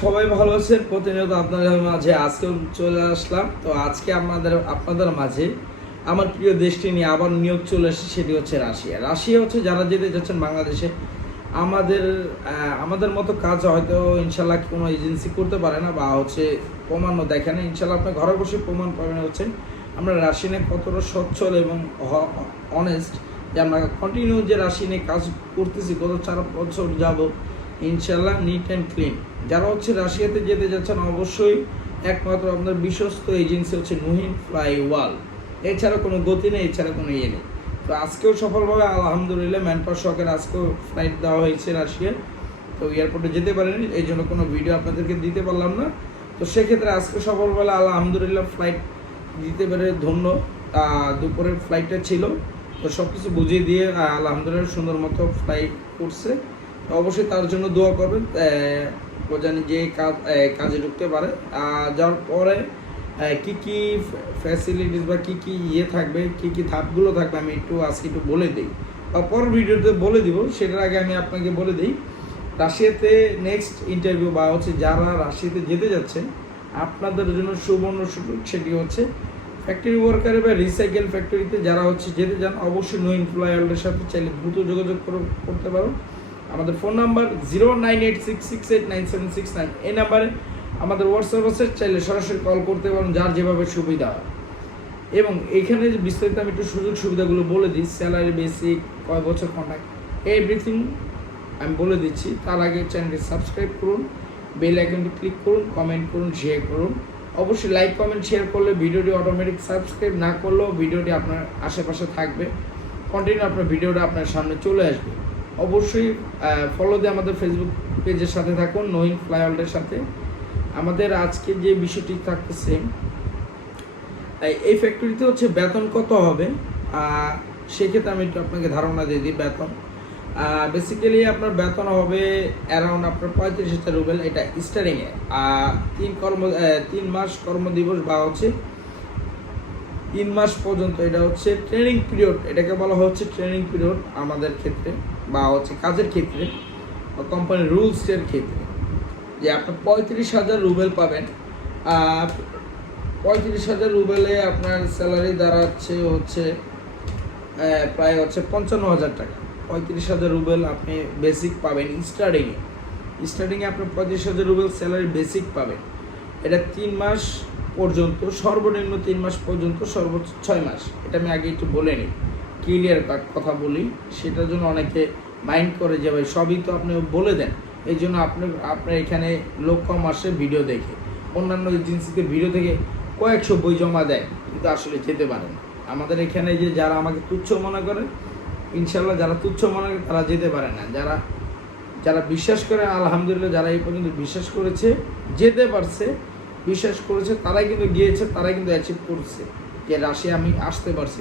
সবাই ভালো আছেন। প্রতিনিয়ত আপনাদের মাঝে আজকেও চলে আসলাম। তো আজকে আপনাদের মাঝে আমার প্রিয় দেশটি নিয়ে আবার নিয়োগ চলে এসেছে, সেটি হচ্ছে রাশিয়া। রাশিয়া হচ্ছে যারা যেতে যাচ্ছেন বাংলাদেশে, আমাদের মতো কাজ হয়তো ইনশাল্লাহ কোনো এজেন্সি করতে পারে না, বা হচ্ছে প্রমাণও দেখে না। ইনশাল্লাহ আপনি ঘরে বসে প্রমাণ পাবেন হচ্ছে আমরা রাশিয়া নিয়ে কতটা সচ্ছল এবং অনেস্ট, যে আমরা কন্টিনিউ যে রাশিয়া নিয়ে কাজ করতেছি গত 4 বছর যাবত, ইনশাল্লাহ নিট অ্যান্ড ক্লিন। যারা হচ্ছে রাশিয়াতে যেতে যাচ্ছেন অবশ্যই একমাত্র আপনার বিশ্বস্ত এজেন্সি হচ্ছে নুহিন ফ্লাই ওয়ার্ল্ড। এছাড়া কোনো গতি নেই, এছাড়া কোনো ইয়ে নেই। তো আজকেও সফলভাবে আলহামদুলিল্লাহ ম্যানপাওয়ার সহকারে আজকেও ফ্লাইট দেওয়া হয়েছে রাশিয়ার। তো এয়ারপোর্টে যেতে পারেনি, এই জন্য কোনো ভিডিও আপনাদেরকে দিতে পারলাম না। তো সেক্ষেত্রে আজকে সফলভাবে আলহামদুলিল্লাহ ফ্লাইট দিতে পেরে ধন্য। দুপুরের ফ্লাইটটা ছিল, তো সব কিছু বুঝিয়ে দিয়ে আলহামদুলিল্লাহ সুন্দর মতো ফ্লাইট করছে। অবশ্যই তার জন্য দোয়া করবেন, ও জানি যে কাজে ঢুকতে পারে। যাওয়ার পরে কি কি ফ্যাসিলিটিস বা কি কি ইয়ে থাকবে, কি কি ধাপগুলো থাকবে, আমি আজকে একটু বলে দিই, বা পরের ভিডিওতে বলে দিব। সেটার আগে আমি আপনাকে বলে দিই, রাশিয়াতে নেক্সট ইন্টারভিউ বা হচ্ছে যারা রাশিয়াতে যেতে যাচ্ছেন আপনাদের জন্য সুবর্ণ সুযোগ। সেটি হচ্ছে ফ্যাক্টরি ওয়ার্কার বা রিসাইকেল ফ্যাক্টরিতে যারা হচ্ছে যেতে চান, অবশ্যই নো এমপ্লয়ারদের সাথে চাইলে দ্রুত যোগাযোগ করতে পারো। আমাদের ফোন নাম্বার 09866897769, এই নাম্বারে আমাদের হোয়াটসঅ্যাপ আছে, চাইলে সরাসরি কল করতে পারেন, যার যেভাবে সুবিধা হয়। এবং এখানে যে বিস্তারিত আমি একটু সুযোগ সুবিধাগুলো বলে দিই, স্যালারি, বেসিক, কয় বছর কন্ট্রাক্ট, এভরিথিং আমি বলে দিচ্ছি। তার আগে চ্যানেলটি সাবস্ক্রাইব করুন, বেল আইকনটি ক্লিক করুন, কমেন্ট করুন, শেয়ার করুন। অবশ্যই লাইক কমেন্ট শেয়ার করলে ভিডিওটি অটোমেটিক, সাবস্ক্রাইব না করলেও ভিডিওটি আপনার আশেপাশে থাকবে, কন্টিনিউ আপনার ভিডিওটা আপনার সামনে চলে আসবে। অবশ্যই ফলো দিয়ে আমাদের ফেসবুক পেজের সাথে থাকুন, নুহিন ফ্লাই ওয়ার্ল্ডের সাথে। আমাদের আজকে যে বিষয়টি থাকতেছে, এই ফ্যাক্টরিতে হচ্ছে বেতন কত হবে, সেক্ষেত্রে আমি একটু আপনাকে ধারণা দিয়ে দিই। বেতন বেসিক্যালি আপনার বেতন হবে অ্যারাউন্ড আপনার 35,000 রুবেল, এটা স্টার্টিংয়ে। 3 মাস কর্মদিবস বা হচ্ছে 3 মাস পর্যন্ত, এটা হচ্ছে ট্রেনিং পিরিয়ড, এটাকে বলা হচ্ছে ট্রেনিং পিরিয়ড আমাদের ক্ষেত্রে, বা হচ্ছে কাজের ক্ষেত্রে বা কোম্পানির রুলসের ক্ষেত্রে, যে আপনি 35,000 রুবেল পাবেন। 35,000 রুবেলে আপনার স্যালারি দাঁড়াচ্ছে হচ্ছে প্রায় হচ্ছে 55,000 টাকা। 35,000 রুবেল আপনি বেসিক পাবেন স্টার্টিংয়ে আপনি 35,000 রুবেল স্যালারি বেসিক পাবেন। এটা 3 মাস পর্যন্ত, সর্বনিম্ন 3 মাস পর্যন্ত, সর্বোচ্চ 6 মাস। এটা আমি আগে একটু বলে নিই, ক্লিয়ার কাট কথা বলি, সেটার জন্য অনেকে মাইন্ড করে যে ভাই সবই তো আপনি বলে দেন, এই জন্য আপনার এখানে লোক কম আসে ভিডিও দেখে। অন্যান্য এজেন্সিতে ভিডিও থেকে কয়েকশো বই জমা দেয়, কিন্তু আসলে যেতে পারে না। আমাদের এখানে যে যারা আমাকে তুচ্ছ মনে করে, ইনশাল্লাহ যারা তুচ্ছ মনে করে তারা যেতে পারে না। যারা বিশ্বাস করে, আলহামদুলিল্লাহ যারা এই পর্যন্ত বিশ্বাস করেছে, যেতে পারছে, বিশ্বাস করেছে, তারাই কিন্তু গিয়েছে, তারাই কিন্তু অ্যাচিভ করছে যে রাশিয়া আমি আসতে পারছি।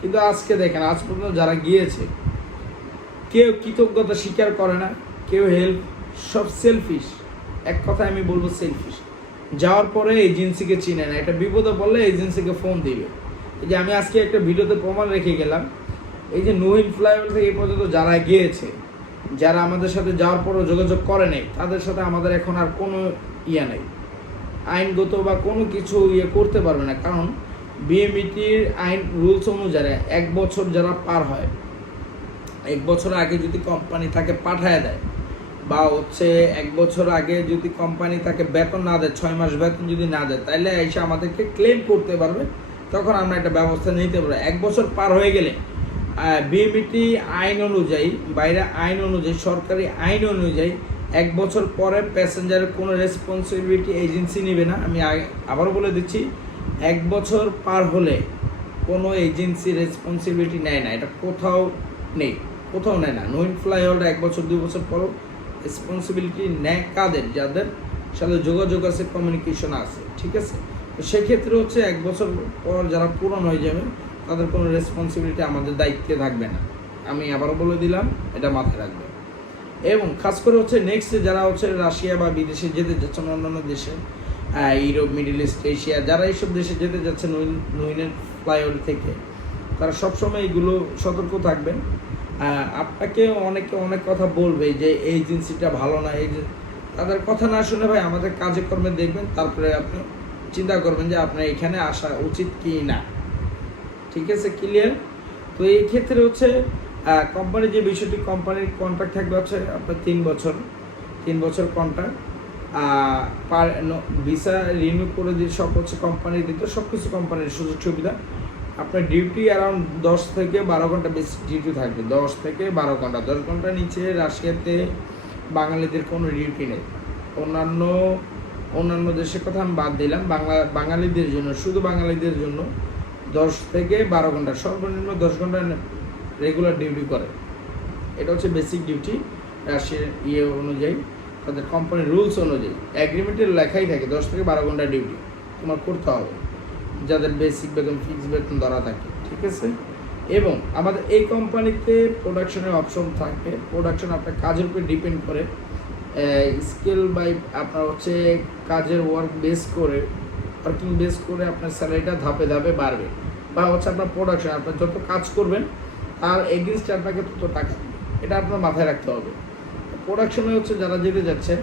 কিন্তু আজকে দেখেন, আজ পর্যন্ত যারা গিয়েছে কেউ কৃতজ্ঞতা স্বীকার করে না, কেউ হেল্প, সব সেলফিশ। এক কথায় আমি বলবো সেলফিশ। যাওয়ার পরে এজেন্সিকে চিনে না, এটা বিপদে পড়লে এজেন্সিকে ফোন দিবে। এই যে আমি আজকে একটা ভিডিওতে প্রমাণ রেখে গেলাম, এই যে নুহিন ফ্লাইওভার থেকে এই পর্যন্ত যারা গিয়েছে, যারা আমাদের সাথে যাওয়ার পরও যোগাযোগ করে নেই, তাদের সাথে আমাদের এখন আর কোনো ইয়ে নেই, আইনগত বা কোনো কিছু করতে পারবে না। কারণ বিএমইটির আইন রুলস অনুযায়ী 1 বছর যারা পার হয়, 1 বছর আগে যদি কোম্পানি তাকে পাঠায় দেয়, বা হচ্ছে 1 বছর আগে যদি কোম্পানি তাকে বেতন না দেয়, 6 মাস বেতন যদি না দেয়, তাহলে এসে আমাদেরকে ক্লেম করতে পারবে, তখন আমরা একটা ব্যবস্থা নিতে পারবো। 1 বছর পার হয়ে গেলে বিএমইটি আইন অনুযায়ী, বাইরে আইন অনুযায়ী, সরকারি আইন অনুযায়ী 1 বছর পরে প্যাসেঞ্জারের কোনো রেসপন্সিবিলিটি এজেন্সি নেবে না। আমি আবারও বলে দিচ্ছি, 1 বছর পার হলে কোনো এজেন্সি রেসপন্সিবিলিটি নেয় না, এটা কোথাও নেই, কোথাও নেয় না। নুহিন ফ্লাই ওয়ার্ল্ড 1 বছর 2 বছর পরও রেসপন্সিবিলিটি নেয় কাদের, যাদের সাথে যোগাযোগ আছে, কমিউনিকেশন আছে, ঠিক আছে। তো সেক্ষেত্রে হচ্ছে 1 বছর পর যারা পূরণ হয়ে যাবে, তাদের কোনো রেসপন্সিবিলিটি আমাদের দায়িত্বে থাকবে না। আমি আবারও বলে দিলাম, এটা মাথায় রাখবে। এবং খাস করে হচ্ছে নেক্সট যারা হচ্ছে রাশিয়া বা বিদেশে যেতে যাচ্ছেন, অন্যান্য দেশে, ইউরোপ, মিডল ইস্ট, এশিয়া, যারা এইসব দেশে যেতে যাচ্ছে নুহিনের ফ্লাইওভার থেকে, তারা সবসময় এগুলো সতর্ক থাকবেন। আপনাকে অনেকে অনেক কথা বলবে যে এই এজেন্সিটা ভালো না, এই যে তাদের কথা না শুনে ভাই আমাদের কাজে কর্মে দেখবেন, তারপরে আপনি চিন্তা করবেন যে আপনার এখানে আসা উচিত কি না। ঠিক আছে, ক্লিয়ার? তো এই ক্ষেত্রে হচ্ছে কোম্পানির যে বিষয়টি, কোম্পানির কন্ট্রাক্ট থাকবে হচ্ছে আপনার 3 বছর কন্ট্রাক্ট। ভিসা রিনিউ করে দিয়ে সব হচ্ছে কোম্পানির দিতে, সব কিছু কোম্পানির সুযোগ সুবিধা। আপনার ডিউটি অ্যারাউন্ড 10 থেকে 12 ঘন্টা বেশি ডিউটি থাকবে, 10 থেকে 12 ঘন্টা। 10 ঘন্টার নিচে রাশিয়াতে বাঙালিদের কোনো ডিউটি নেই। অন্যান্য দেশের কথা আমি বাদ দিলাম, বাঙালিদের জন্য, শুধু বাঙালিদের জন্য 10 থেকে 12 ঘন্টা, সর্বনিম্ন 10 ঘন্টা রেগুলার ডিউটি করে। এটা হচ্ছে বেসিক ডিউটি রাশিয়ার অনুযায়ী, তাদের কোম্পানির রুলস অনুযায়ী অ্যাগ্রিমেন্টের লেখাই থাকে 10 থেকে 12 ঘন্টা ডিউটি তোমার করতে হবে, যাদের বেসিক বেতন, ফিক্স বেতন ধরা থাকে। ঠিক আছে, এবং আমাদের এই কোম্পানিতে প্রোডাকশনের অপশন থাকবে। প্রোডাকশন আপনার কাজের উপর ডিপেন্ড করে, স্কিল বাই আপনার হচ্ছে কাজের ওয়ার্কিং বেস করে আপনার স্যালারিটা ধাপে ধাপে বাড়বে, বা হচ্ছে আপনার প্রোডাকশন, আপনার যত কাজ করবেন তার এগেনস্টে আপনাকে তত টাকা, এটা আপনার মাথায় রাখতে হবে। প্রোডাকশনে হচ্ছে যারা যেতে যাচ্ছেন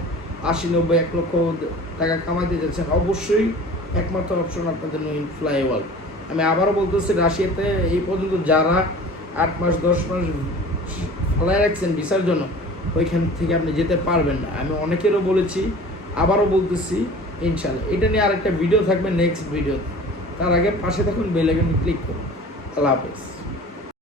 80, 90, 1 লক্ষ টাকা কামাইতে যাচ্ছেন, অবশ্যই একমাত্র অপশন আপনাদের জন্য ফ্লাইওভার। আমি আবারও বলতেছি, রাশিয়াতে এই পর্যন্ত যারা 8 মাস 10 মাস ফলাই রাখছেন ভিসার জন্য, ওইখান থেকে আপনি যেতে পারবেন না। আমি অনেকেরও বলেছি, আবারও বলতেছি, ইনশাল্লাহ এটা নিয়ে আরেকটা ভিডিও থাকবে নেক্সট ভিডিও। তার আগে পাশে থাকুন, বেল আইকনে ক্লিক করুন। আল্লাহ হাফেজ।